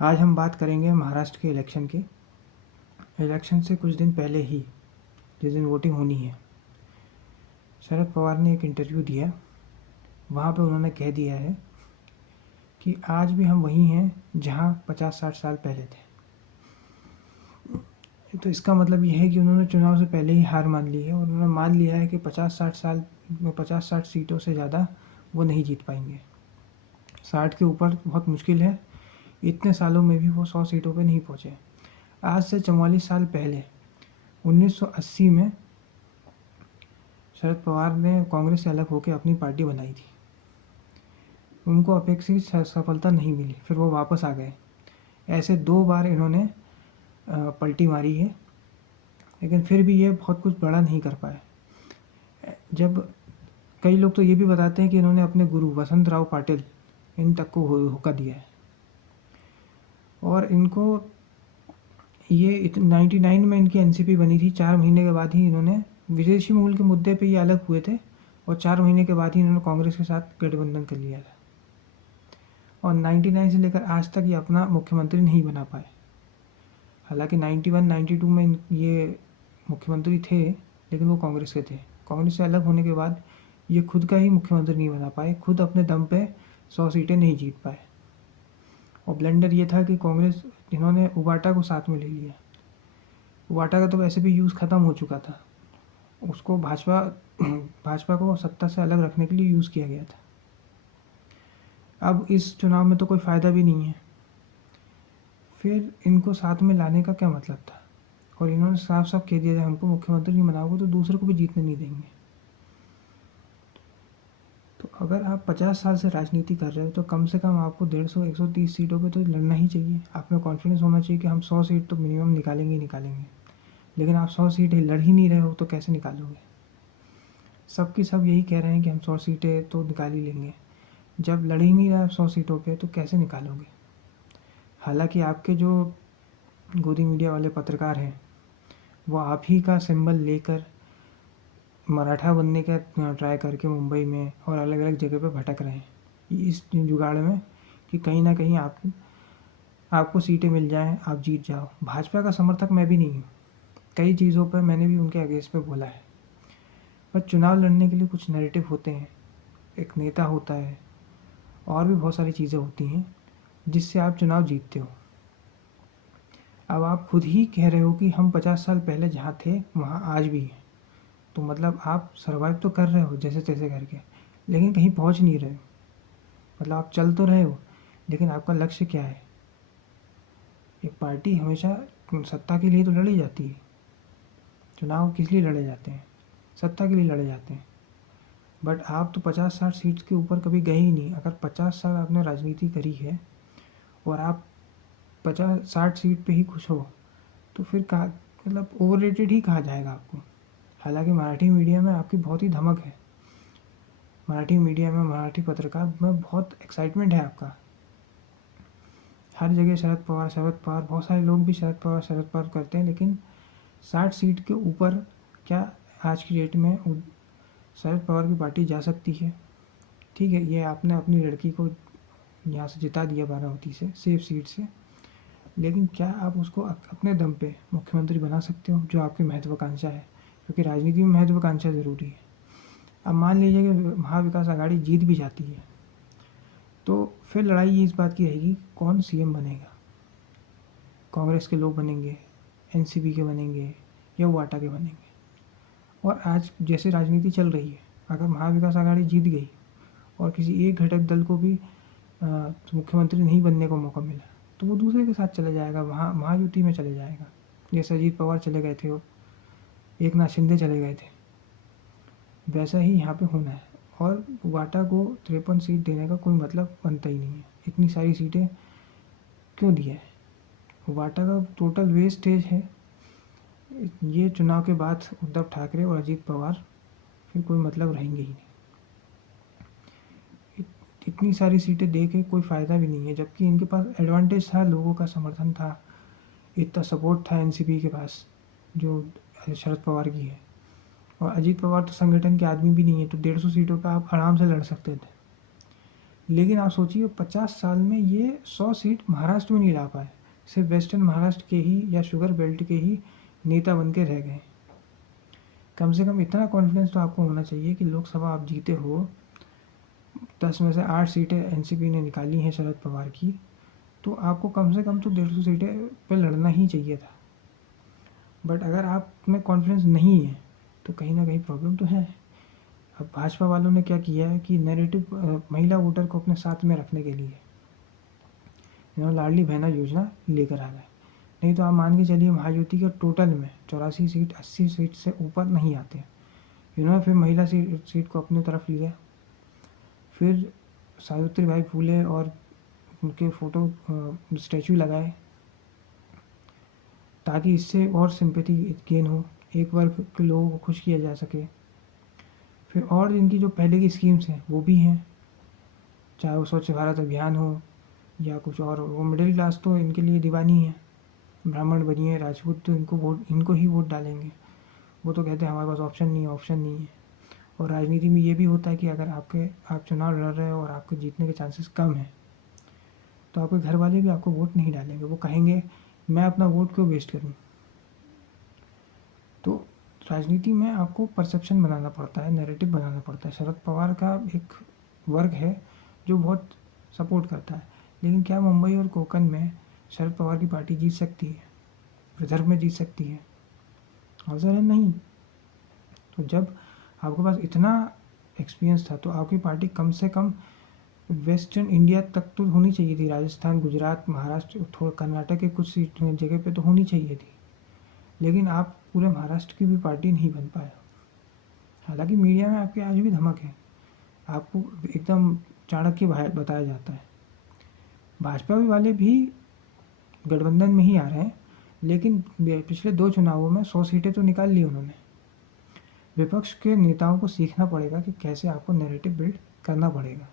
आज हम बात करेंगे महाराष्ट्र के इलेक्शन से कुछ दिन पहले ही, जिस दिन वोटिंग होनी है। शरद पवार ने एक इंटरव्यू दिया। वहाँ पे उन्होंने कह दिया है कि आज भी हम वहीं हैं जहाँ 50-60 साल पहले थे। तो इसका मतलब ये है कि उन्होंने चुनाव से पहले ही हार मान ली है और उन्होंने मान लिया है कि 50-60 सीटों से ज़्यादा वो नहीं जीत पाएंगे। 60 के ऊपर बहुत मुश्किल है। इतने सालों में भी वो 100 सीटों पे नहीं पहुँचे। आज से 44 साल पहले 1980 में शरद पवार ने कांग्रेस से अलग होकर अपनी पार्टी बनाई थी। उनको अपेक्षित सफलता नहीं मिली, फिर वो वापस आ गए। ऐसे 2 बार इन्होंने पलटी मारी है, लेकिन फिर भी ये बहुत कुछ बड़ा नहीं कर पाए। जब कई लोग तो ये भी बताते हैं कि इन्होंने अपने गुरु वसंतराव पाटिल इन तक को होका दिया है। और इनको ये 99 में इनकी एनसीपी बनी थी। 4 महीने के बाद ही इन्होंने विदेशी मूल के मुद्दे पे ये अलग हुए थे और 4 महीने के बाद ही इन्होंने कांग्रेस के साथ गठबंधन कर लिया था। और 99 से लेकर आज तक ये अपना मुख्यमंत्री नहीं बना पाए। हालांकि 91-92 में ये मुख्यमंत्री थे, लेकिन वो कांग्रेस के थे। कांग्रेस से अलग होने के बाद ये खुद का ही मुख्यमंत्री नहीं बना पाए, खुद अपने दम पे 100 सीटें नहीं जीत पाए। और ब्लेंडर ये था कि कांग्रेस इन्होंने उबाटा को साथ में ले लिया। उबाटा का तो वैसे भी यूज़ ख़त्म हो चुका था, उसको भाजपा को सत्ता से अलग रखने के लिए यूज़ किया गया था। अब इस चुनाव में तो कोई फ़ायदा भी नहीं है, फिर इनको साथ में लाने का क्या मतलब था। और इन्होंने साफ साफ कह दिया, हमको मुख्यमंत्री नहीं बनाओगे तो दूसरे को भी जीतने नहीं देंगे। तो अगर आप 50 साल से राजनीति कर रहे हो तो कम से कम आपको 150-130 सीटों पे तो लड़ना ही चाहिए। आप में कॉन्फिडेंस होना चाहिए कि हम 100 सीट तो मिनिमम निकालेंगे ही निकालेंगे। लेकिन आप 100 सीटें लड़ ही नहीं रहे हो तो कैसे निकालोगे। सबकी सब यही कह रहे हैं कि हम 100 सीटें तो निकाल ही लेंगे। जब लड़ ही नहीं रहे आप 100 सीटों पे तो कैसे निकालोगे। हालांकि आपके जो गोदी मीडिया वाले पत्रकार हैं वो आप ही का सिंबल लेकर मराठा बनने का ट्राई करके मुंबई में और अलग अलग जगह पे भटक रहे हैं इस जुगाड़ में कि कहीं ना कहीं आपको सीटें मिल जाएं, आप जीत जाओ। भाजपा का समर्थक मैं भी नहीं हूँ, कई चीज़ों पर मैंने भी उनके अगेंस्ट पे बोला है। पर चुनाव लड़ने के लिए कुछ नैरेटिव होते हैं, एक नेता होता है और भी बहुत सारी चीज़ें होती हैं जिससे आप चुनाव जीतते हो। अब आप खुद ही कह रहे हो कि हम 50 साल पहले जहाँ थे वहाँ आज भी हैं, तो मतलब आप सर्वाइव तो कर रहे हो जैसे तैसे करके, लेकिन कहीं पहुँच नहीं रहे हो। मतलब आप चल तो रहे हो, लेकिन आपका लक्ष्य क्या है। एक पार्टी हमेशा सत्ता के लिए तो लड़ी जाती है। चुनाव किस लिए लड़े जाते हैं, सत्ता के लिए लड़े जाते हैं। बट आप तो 50-60 सीट के ऊपर कभी गए ही नहीं। अगर 50 साल आपने राजनीति करी है और आप 50-60 सीट पे ही खुश हो तो फिर कहा, मतलब ओवररेटेड ही कहा जाएगा आपको। हालांकि मराठी मीडिया में आपकी बहुत ही धमक है, मराठी मीडिया में मराठी पत्रकार में बहुत एक्साइटमेंट है आपका। हर जगह शरद पवार, बहुत सारे लोग भी शरद पवार करते हैं, लेकिन 60 सीट के ऊपर क्या आज की डेट में शरद पवार की पार्टी जा सकती है। ठीक है, ये आपने अपनी लड़की को यहाँ से जिता दिया बारामती से, सेफ सीट से, लेकिन क्या आप उसको अपने दम पे मुख्यमंत्री बना सकते हो, जो आपकी महत्वाकांक्षा है। क्योंकि राजनीति में महत्वाकांक्षा ज़रूरी है। अब मान लीजिए कि महाविकास आघाड़ी जीत भी जाती है तो फिर लड़ाई इस बात की रहेगी कौन सीएम बनेगा। कांग्रेस के लोग बनेंगे, एनसीपी के बनेंगे या वाटा के बनेंगे। और आज जैसे राजनीति चल रही है, अगर महाविकास आघाड़ी जीत गई और किसी एक घटक दल को भी मुख्यमंत्री नहीं बनने का मौका मिला तो वो दूसरे के साथ चले जाएगा, वहाँ महायुति में चले जाएगा। जैसे अजीत पवार चले गए थे, एकनाथ शिंदे चले गए थे, वैसा ही यहाँ पे होना है। और वाटा को 53 सीट देने का कोई मतलब बनता ही नहीं है। इतनी सारी सीटें क्यों दिया है। वाटा का टोटल वेस्टेज है। ये चुनाव के बाद उद्धव ठाकरे और अजीत पवार फिर कोई मतलब रहेंगे ही नहीं। इतनी सारी सीटें दे के कोई फ़ायदा भी नहीं है, जबकि इनके पास एडवांटेज था, लोगों का समर्थन था, इतना सपोर्ट था एनसीपी के पास जो शरद पवार की है। और अजीत पवार तो संगठन के आदमी भी नहीं है, तो 150 सीटों का आप आराम से लड़ सकते थे। लेकिन आप सोचिए 50 साल में ये 100 सीट महाराष्ट्र में नहीं ला पाए, सिर्फ वेस्टर्न महाराष्ट्र के ही या शुगर बेल्ट के ही नेता बन के रह गए। कम से कम इतना कॉन्फिडेंस तो आपको होना चाहिए कि लोकसभा आप जीते हो, 10 में से 8 सीटें एनसीपी ने निकाली हैं शरद पवार की, तो आपको कम से कम तो 150 सीटें पे लड़ना ही चाहिए था। बट अगर आप में कॉन्फिडेंस नहीं है तो कहीं ना कहीं प्रॉब्लम तो है। अब भाजपा वालों ने क्या किया है कि नैरेटिव महिला वोटर को अपने साथ में रखने के लिए इन्होंने लाडली बहना योजना लेकर आ गए। नहीं तो आप मान के चलिए महायुति के टोटल में 84 सीट 80 सीट से ऊपर नहीं आते। इन्होंने फिर महिला सीट को अपनी तरफ लिया, फिर सावित्री बाई फूले और उनके फ़ोटो स्टैचू लगाए ताकि इससे और सिंपैथी गेन हो, एक वर्ग के लोगों को खुश किया जा सके। फिर और इनकी जो पहले की स्कीम्स हैं वो भी हैं, चाहे वो स्वच्छ भारत अभियान हो या कुछ और। वो मिडिल क्लास तो इनके लिए दीवानी है, ब्राह्मण बनिए राजपूत तो इनको ही वोट डालेंगे। वो तो कहते हैं हमारे पास ऑप्शन नहीं है। और राजनीति में ये भी होता है कि अगर आप चुनाव लड़ रहे हो और आपके जीतने के चांसेस कम हैं तो आपके घर वाले भी आपको वोट नहीं डालेंगे। वो कहेंगे मैं अपना वोट क्यों वेस्ट करूं। तो राजनीति में आपको परसेप्शन बनाना पड़ता है, नैरेटिव बनाना पड़ता है। शरद पवार का एक वर्ग है जो बहुत सपोर्ट करता है, लेकिन क्या मुंबई और कोंकण में शरद पवार की पार्टी जीत सकती है, विदर्भ में जीत सकती है? अवसर है नहीं। तो जब आपके पास इतना एक्सपीरियंस था तो आपकी पार्टी कम से कम वेस्टर्न इंडिया तक तो होनी चाहिए थी। राजस्थान, गुजरात, महाराष्ट्र, थोड़ा कर्नाटक के कुछ सीट जगह पे तो होनी चाहिए थी, लेकिन आप पूरे महाराष्ट्र की भी पार्टी नहीं बन पाए। हालांकि मीडिया में आपके आज भी धमक है, आपको एकदम चाणक्य बताया जाता है। भाजपा वाले भी गठबंधन में ही आ रहे हैं, लेकिन पिछले 2 चुनावों में 100 सीटें तो निकाल ली उन्होंने। विपक्ष के नेताओं को सीखना पड़ेगा कि कैसे आपको नैरेटिव बिल्ड करना पड़ेगा,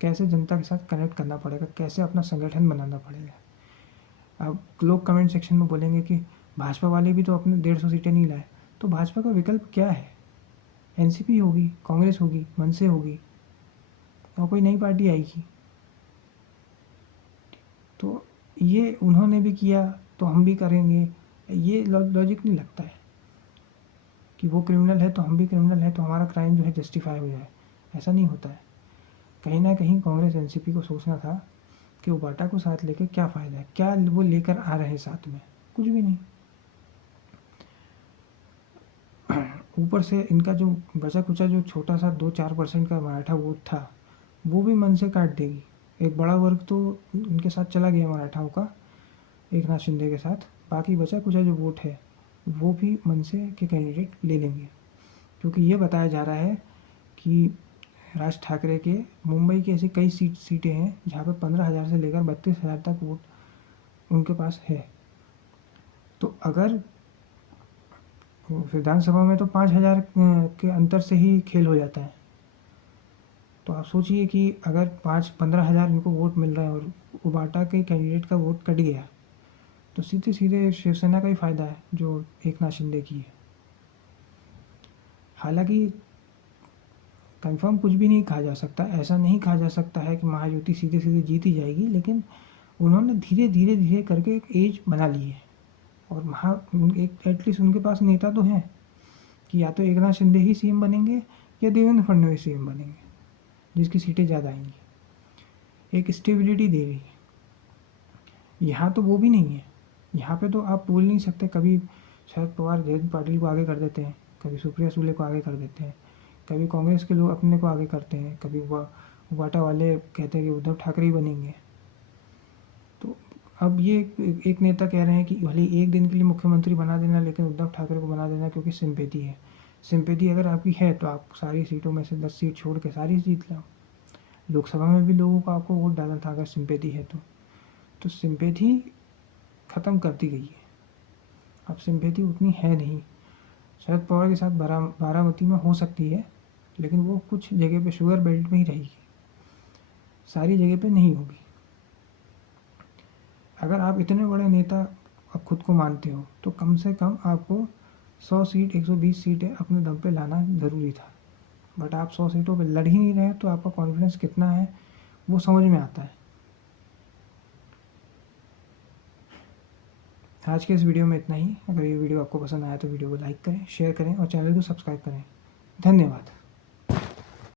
कैसे जनता के साथ कनेक्ट करना पड़ेगा, कैसे अपना संगठन बनाना पड़ेगा। अब लोग कमेंट सेक्शन में बोलेंगे कि भाजपा वाले भी तो अपने 150 सीटें नहीं लाए, तो भाजपा का विकल्प क्या है? एनसीपी होगी, कांग्रेस होगी, मनसे होगी और कोई नई पार्टी आएगी। तो ये उन्होंने भी किया तो हम भी करेंगे, ये लॉजिक नहीं लगता है कि वो क्रिमिनल है तो हम भी क्रिमिनल है तो हमारा क्राइम जो है जस्टिफाई हो जाए। ऐसा नहीं होता है। कहीं ना कहीं कांग्रेस एनसीपी को सोचना था कि वो बाटा को साथ लेकर क्या फ़ायदा है, क्या वो लेकर आ रहे हैं साथ में, कुछ भी नहीं। ऊपर से इनका जो बचा कुचा जो छोटा सा 2-4% का मराठा वोट था वो भी मन से काट देगी। एक बड़ा वर्ग तो इनके साथ चला गया मराठाओं का, एकनाथ शिंदे के साथ। बाकी बचा कुचा जो वोट है वो भी मनसे के कैंडिडेट ले लेंगे, क्योंकि ये बताया जा रहा है कि राज ठाकरे के मुंबई की ऐसी कई सीटें हैं जहाँ पे 15,000 से लेकर 32,000 तक वोट उनके पास है। तो अगर विधानसभा में तो 5,000 के अंतर से ही खेल हो जाता है। तो आप सोचिए कि अगर 15,000 इनको वोट मिल रहा है और उबाटा के कैंडिडेट का वोट कट गया तो सीधे सीधे शिवसेना का ही फायदा है जो एकनाथ शिंदे की है। हालांकि कंफर्म कुछ भी नहीं कहा जा सकता, ऐसा नहीं कहा जा सकता है कि महायुति सीधे सीधे जीत ही जाएगी, लेकिन उन्होंने धीरे करके एक एज बना ली है। और एक एटलीस्ट उनके पास नेता तो हैं कि या तो एकनाथ शिंदे ही सीएम बनेंगे या देवेंद्र फडणवीस सीएम बनेंगे, जिसकी सीटें ज़्यादा आएंगी। एक स्टेबिलिटी दे रही है। यहाँ तो वो भी नहीं है। यहाँ पे तो आप बोल नहीं सकते, कभी शरद पवार जयंत पाटिल को आगे कर देते हैं, कभी सुप्रिया सुले को आगे कर देते हैं, कभी कांग्रेस के लोग अपने को आगे करते हैं, कभी वाटा वाले कहते हैं कि उद्धव ठाकरे ही बनेंगे। तो अब ये एक नेता कह रहे हैं कि भले एक दिन के लिए मुख्यमंत्री बना देना, लेकिन उद्धव ठाकरे को बना देना, क्योंकि सिंपैथी है। सिंपैथी अगर आपकी है तो आप सारी सीटों में से 10 सीट छोड़ के सारी जीत लो। लोकसभा में भी लोगों को आपको वोट डालना था अगर सिंपैथी है तो सिंपैथी ख़त्म कर दी गई है। अब सिंपैथी उतनी है नहीं। शरद पवार के साथ बारामती में हो सकती है, लेकिन वो कुछ जगह पे शुगर बेल्ट में ही रहेगी, सारी जगह पे नहीं होगी। अगर आप इतने बड़े नेता अब खुद को मानते हो तो कम से कम आपको 100 सीट 120 सीटें अपने दम पे लाना ज़रूरी था। बट आप 100 सीटों पे लड़ ही नहीं रहे, तो आपका कॉन्फिडेंस कितना है वो समझ में आता है। आज के इस वीडियो में इतना ही। अगर ये वीडियो आपको पसंद आया तो वीडियो को लाइक करें, शेयर करें और चैनल को सब्सक्राइब करें। धन्यवाद।